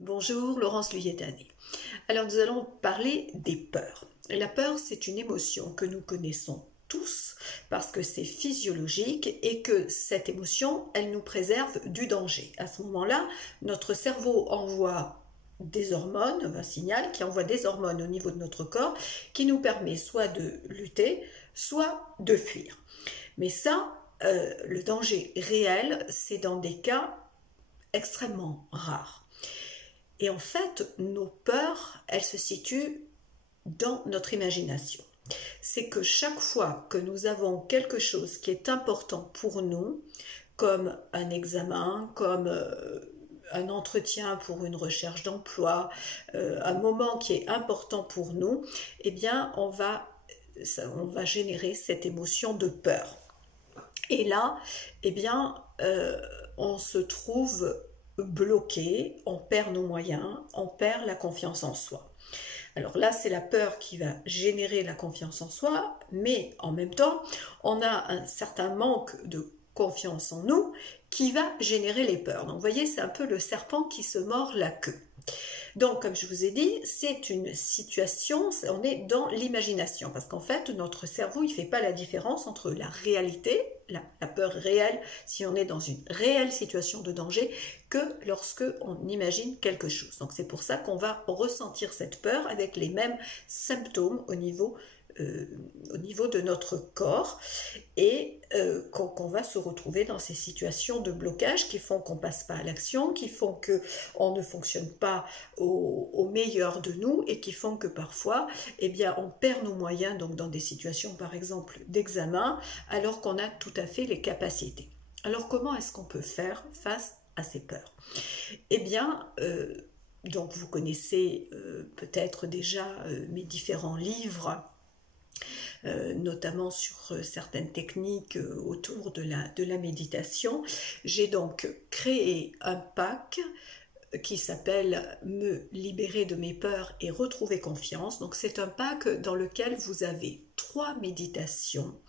Bonjour, Laurence Luyétané. Alors nous allons parler des peurs. La peur, c'est une émotion que nous connaissons tous parce que c'est physiologique et que cette émotion, elle nous préserve du danger. À ce moment-là, notre cerveau envoie des hormones, un signal qui envoie des hormones au niveau de notre corps qui nous permet soit de lutter, soit de fuir. Mais ça, le danger réel, c'est dans des cas extrêmement rares. Et en fait, nos peurs, elles se situent dans notre imagination. C'est que chaque fois que nous avons quelque chose qui est important pour nous, comme un examen, comme un entretien pour une recherche d'emploi, un moment qui est important pour nous, eh bien, on va générer cette émotion de peur. Et là, eh bien, on se trouve bloqué, on perd nos moyens, on perd la confiance en soi. Alors là, c'est la peur qui va générer la confiance en soi, mais en même temps, on a un certain manque de confiance en nous qui va générer les peurs. Donc vous voyez, c'est un peu le serpent qui se mord la queue. Donc, comme je vous ai dit, c'est une situation, on est dans l'imagination, parce qu'en fait, notre cerveau, il ne fait pas la différence entre la réalité, la peur réelle, si on est dans une réelle situation de danger, que lorsque on imagine quelque chose. Donc, c'est pour ça qu'on va ressentir cette peur avec les mêmes symptômes au niveau de notre corps et qu'on va se retrouver dans ces situations de blocage qui font qu'on ne passe pas à l'action, qui font qu'on ne fonctionne pas au meilleur de nous et qui font que parfois eh bien, on perd nos moyens donc dans des situations par exemple d'examen alors qu'on a tout à fait les capacités. Alors comment est-ce qu'on peut faire face à ces peurs? Eh bien, donc vous connaissez peut-être déjà mes différents livres notamment sur certaines techniques autour de la méditation. J'ai donc créé un pack qui s'appelle « Me libérer de mes peurs et retrouver confiance ». Donc c'est un pack dans lequel vous avez 3 méditations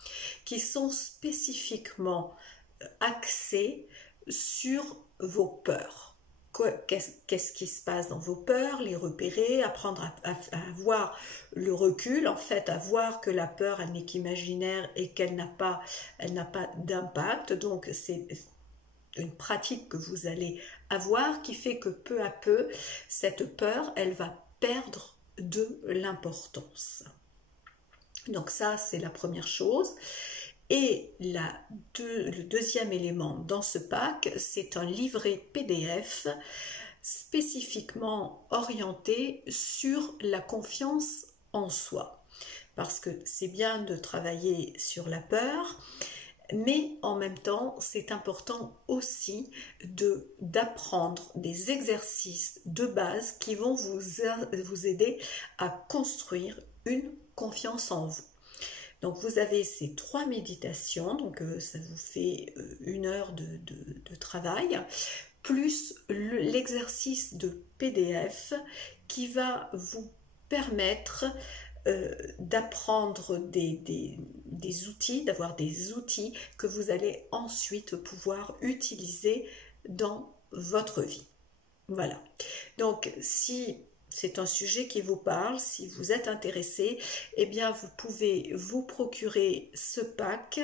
qui sont spécifiquement axées sur vos peurs. Qu'est-ce qui se passe dans vos peurs, les repérer, apprendre à avoir le recul, en fait, à voir que la peur, elle n'est qu'imaginaire et qu'elle n'a pas d'impact. Donc, c'est une pratique que vous allez avoir qui fait que peu à peu, cette peur, elle va perdre de l'importance. Donc ça, c'est la première chose. Et le deuxième élément dans ce pack, c'est un livret PDF spécifiquement orienté sur la confiance en soi. Parce que c'est bien de travailler sur la peur, mais en même temps, c'est important aussi d'apprendre des exercices de base qui vont vous aider à construire une confiance en vous. Donc vous avez ces 3 méditations, donc ça vous fait 1 heure de travail, plus l'exercice de PDF qui va vous permettre d'apprendre des outils, d'avoir des outils que vous allez ensuite pouvoir utiliser dans votre vie. Voilà. Donc si c'est un sujet qui vous parle, si vous êtes intéressé, eh bien vous pouvez vous procurer ce pack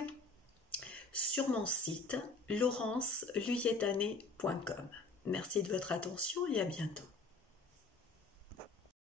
sur mon site laurenceluyétané.com. Merci de votre attention et à bientôt.